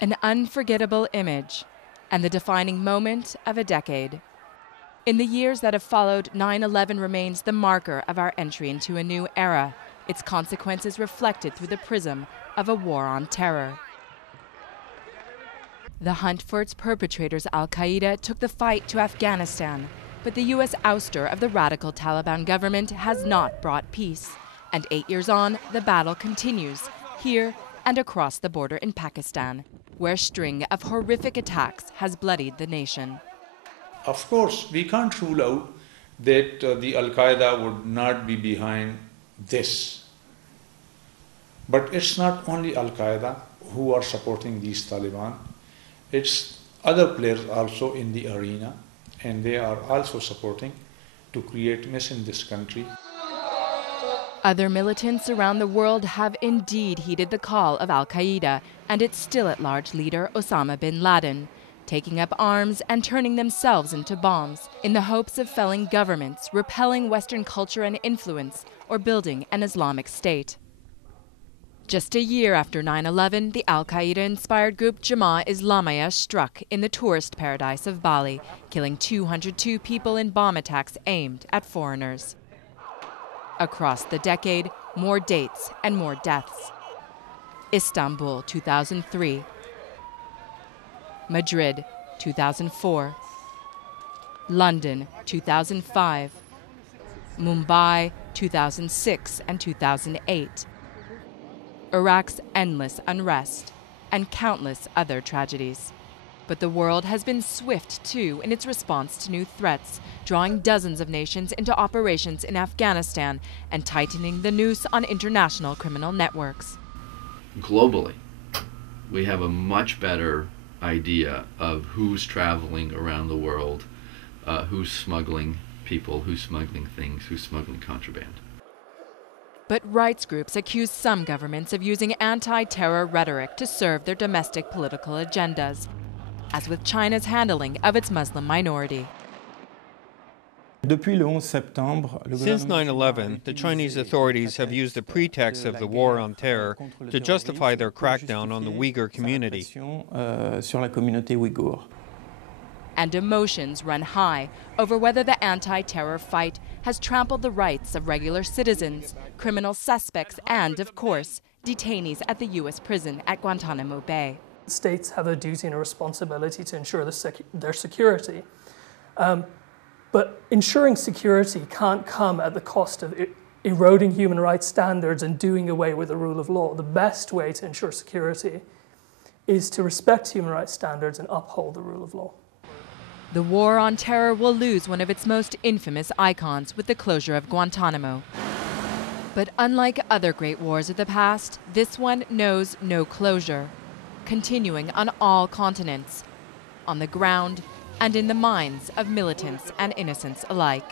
An unforgettable image and the defining moment of a decade. In the years that have followed, 9/11 remains the marker of our entry into a new era, its consequences reflected through the prism of a war on terror. The hunt for its perpetrators, Al-Qaeda, took the fight to Afghanistan, but the U.S. ouster of the radical Taliban government has not brought peace. And 8 years on, the battle continues, here and across the border in Pakistan, where a string of horrific attacks has bloodied the nation. Of course, we can't rule out that the Al-Qaeda would not be behind this. But it's not only Al-Qaeda who are supporting these Taliban. It's other players also in the arena, and they are also supporting to create mess in this country. Other militants around the world have indeed heeded the call of Al-Qaeda and its still-at-large leader, Osama bin Laden, taking up arms and turning themselves into bombs in the hopes of felling governments, repelling Western culture and influence, or building an Islamic State. Just a year after 9/11, the Al-Qaeda-inspired group Jamaat Islamiyah struck in the tourist paradise of Bali, killing 202 people in bomb attacks aimed at foreigners. Across the decade, more dates and more deaths. Istanbul, 2003. Madrid, 2004. London, 2005. Mumbai, 2006 and 2008. Iraq's endless unrest, and countless other tragedies. But the world has been swift, too, in its response to new threats, drawing dozens of nations into operations in Afghanistan and tightening the noose on international criminal networks. Globally, we have a much better idea of who's traveling around the world, who's smuggling people, who's smuggling things, who's smuggling contraband. But rights groups accuse some governments of using anti-terror rhetoric to serve their domestic political agendas, as with China's handling of its Muslim minority. Since 9/11, the Chinese authorities have used the pretext of the war on terror to justify their crackdown on the Uyghur community. And emotions run high over whether the anti-terror fight has trampled the rights of regular citizens, criminal suspects, and, of course, detainees at the U.S. prison at Guantanamo Bay. States have a duty and a responsibility to ensure their security. But ensuring security can't come at the cost of eroding human rights standards and doing away with the rule of law. The best way to ensure security is to respect human rights standards and uphold the rule of law. The war on terror will lose one of its most infamous icons with the closure of Guantanamo. But unlike other great wars of the past, this one knows no closure, continuing on all continents, on the ground, and in the minds of militants and innocents alike.